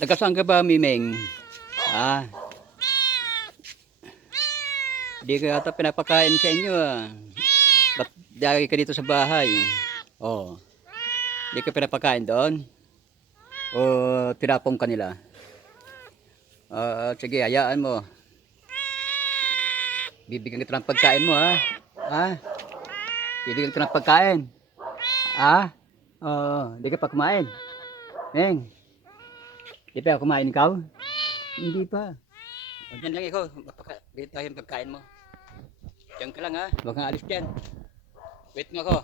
Taga-saan ka ba, Mimeng? Ah, di ka yata pinapakain sa inyo ah. Ba't lagi ka dito sa bahay? Oh, di ka pinapakain doon? O tinapong ka nila? Sige, hayaan mo. Bibigyan kita ng pagkain mo ha. Ha? Bibigyan kita ng pagkain. Ha? Oo, di ka pa kumain. Meng, di pa kumain ikaw? Hindi pa. O dyan lang ikaw, dito tayo yung pagkain mo. Diyan ka lang ha, huwag kang alis dyan. Wait nga ako.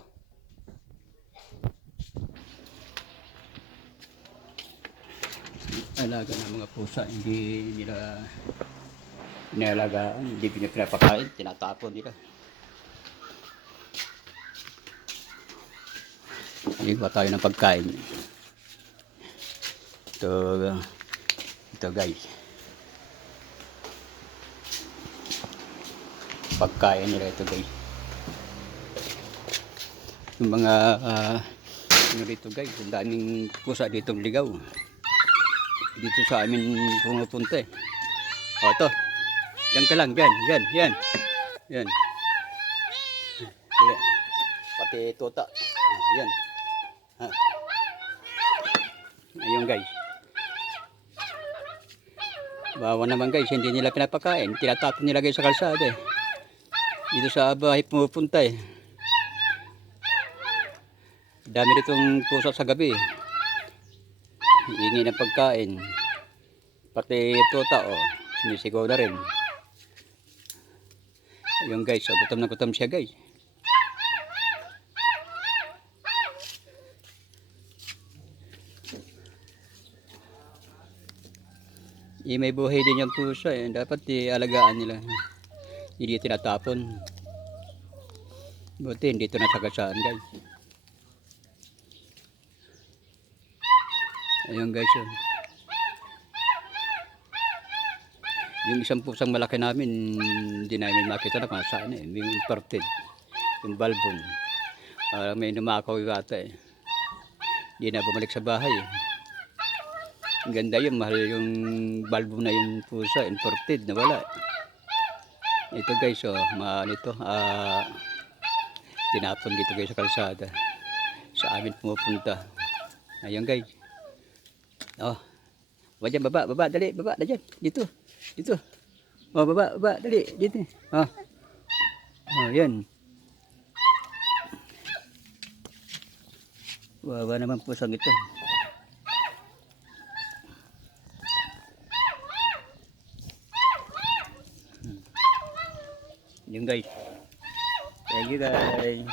Alaga ng mga pusa, hindi nila inalagaan, hindi nila pinapakain, tinatapon nila. Iba tayo ng pagkain. Ito guys. Pagkain nila ito guys. Yung mga ano dito guys, ang daming pusa dito ligaw. Dito sa amin pumupunta eh. O ito. Yan ka lang, yan. Yan. Yan. Pati tuta. Yan. Ha. Ayun guys. Bawa naman guys, hindi nila pinapakain. Tinatapon nila guys sa kalsada eh. Dito sa bahay pumupunta eh. Dami ditong pusa sa gabi. Hingi ng pagkain. Pati tuta oh, sinisigaw na rin. Ayun guys, oh, gutom na gutom siya guys. May buhay din yung pusa eh. Dapat alagaan nila. Hindi tinatapon. Buti hindi ito nasagasaan guys. Ayun guys oh. Yung isang pusang malaki namin, hindi namin makita na kung saan eh. Yung imported. Yung balbon. May numakaw yung ata eh. Hindi na bumalik sa bahay eh. Ang ganda yun, mahal yung balbon na yung pusa, imported, nawala. Ito guys oh, ito, tinapon dito guys sa kalsada. Sa amin pumupunta. Ayun guys. Oh, baba, dali, baba, dyan, dito. Oh, baba, dali, dito. Oh, yan. Wawa naman pusang ito. Yun guys. Thank you guys.